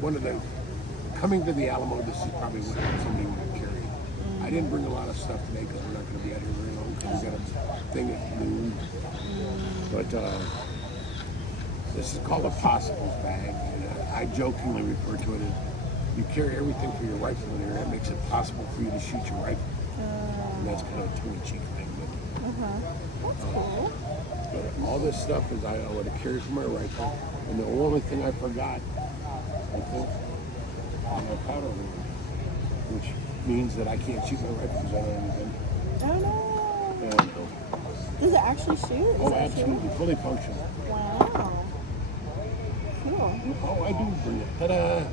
one of the, coming to the Alamo, this is probably what somebody would have carried. I didn't bring a lot of stuff today because we're not going to be out here very long because we got a thing at noon. But this is called a possibles bag. And I jokingly refer to it as you carry everything for your rifle in here. That makes it possible for you to shoot your rifle. And that's kind of a tongue-in-cheek thing. That's cool. But all this stuff is I would have carried for my rifle. And the only thing I forgot, I think, on my powder room, which means that I can't shoot my rifle because I don't have anything. Oh no. And, Does it actually shoot? oh, absolutely, fully functional. Wow. Cool. Oh, I do bring it. Ta-da!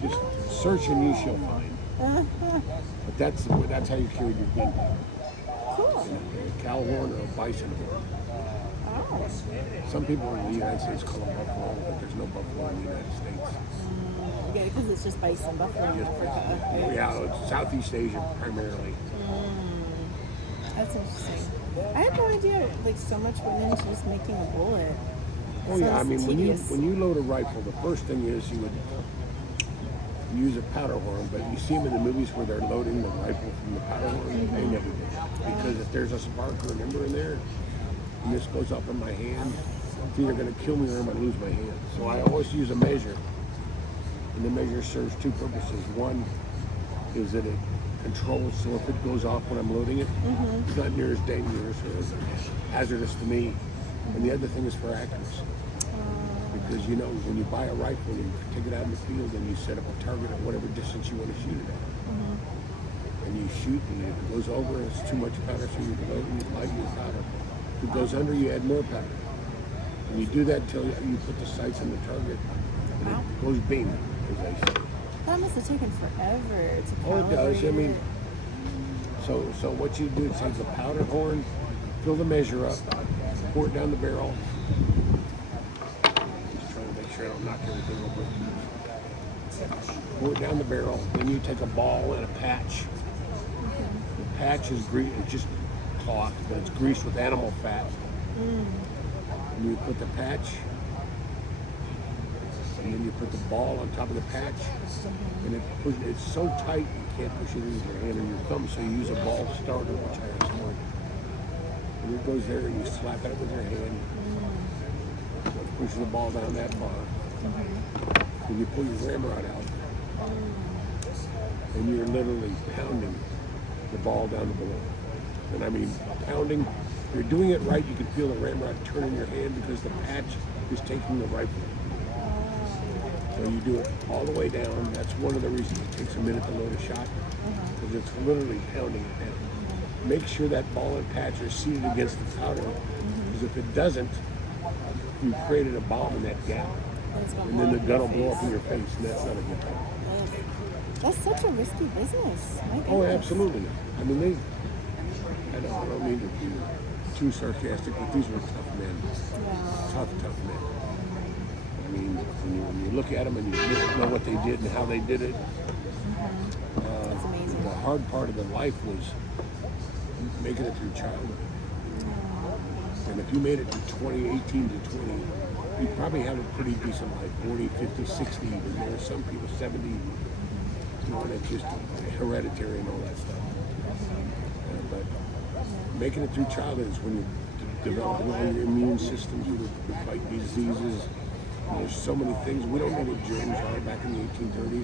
Just search and you shall find. But that's how you carry your gunpowder. Cool. A cow horn or a bison horn. Oh. Some people in the United States call them buffalo, but there's no buffalo in the United States. Yeah, because it's just bison, buffalo in Africa. Right? Yeah, it's Southeast Asia primarily. That's interesting. I had no idea like so much went into just making a bullet. Oh yeah, I Sounds mean tedious. when you load a rifle, the first thing is you would use a powder horn, but you see them in the movies where they're loading the rifle from the powder horn. They never did, because if there's a spark or an ember in there, and this goes up in my hand, it's either going to kill me or I'm going to lose my hand. So I always use a measure, and the measure serves two purposes. One is that it controls, so if it goes off when I'm loading it, it's not near as dangerous or as hazardous to me. And the other thing is for accuracy. Because you know, when you buy a rifle, you take it out in the field and you set up a target at whatever distance you want to shoot it at. And you shoot, and if it goes over, it's too much powder, so you load and you lighten your powder. If it goes under, you add more powder. And you do that till you put the sights on the target, and it goes bing, as they say. That must have taken forever to calibrate. Oh, it does. I mean, it. so what you do is take the powder horn, fill the measure up, pour it down the barrel. Just trying to make sure I don't knock everything over. Pour it down the barrel. Then you take a ball and a patch. The patch is just cloth, but it's greased with animal fat. And you put the patch, and then you put the ball on top of the patch, and it's so tight you can't push it into your hand or your thumb, so you use a ball starter, which I have stored. And it goes there, and you slap it with your hand. So it pushes the ball down that bar. Then you pull your ramrod out, and you're literally pounding the ball down the below. And I mean, pounding. If you're doing it right, you can feel the ramrod turn in your hand because the patch is taking the rifle. So you do it all the way down. That's one of the reasons it takes a minute to load a shot, because it's literally pounding it down. Make sure that ball and patch are seated against the powder, because if it doesn't, you created a bomb in that gap, and then the gun will blow up in your face, and that's not a good thing. That's such a risky business. My Oh, goodness. absolutely. I mean, I don't mean to be too sarcastic, but these were tough men. Yeah. Tough men. I mean, when you look at them and you know what they did and how they did it, That's amazing. the hard part of their life was making it through childhood. And if you made it to 18 to 20, you probably have a pretty decent life, 40, 50, 60 even. There are some people 70, you know, and it's just hereditary and all that stuff. But making it through childhood is when you're developing all your immune systems to fight diseases. There's so many things. We don't know what germs are back in the 1830s.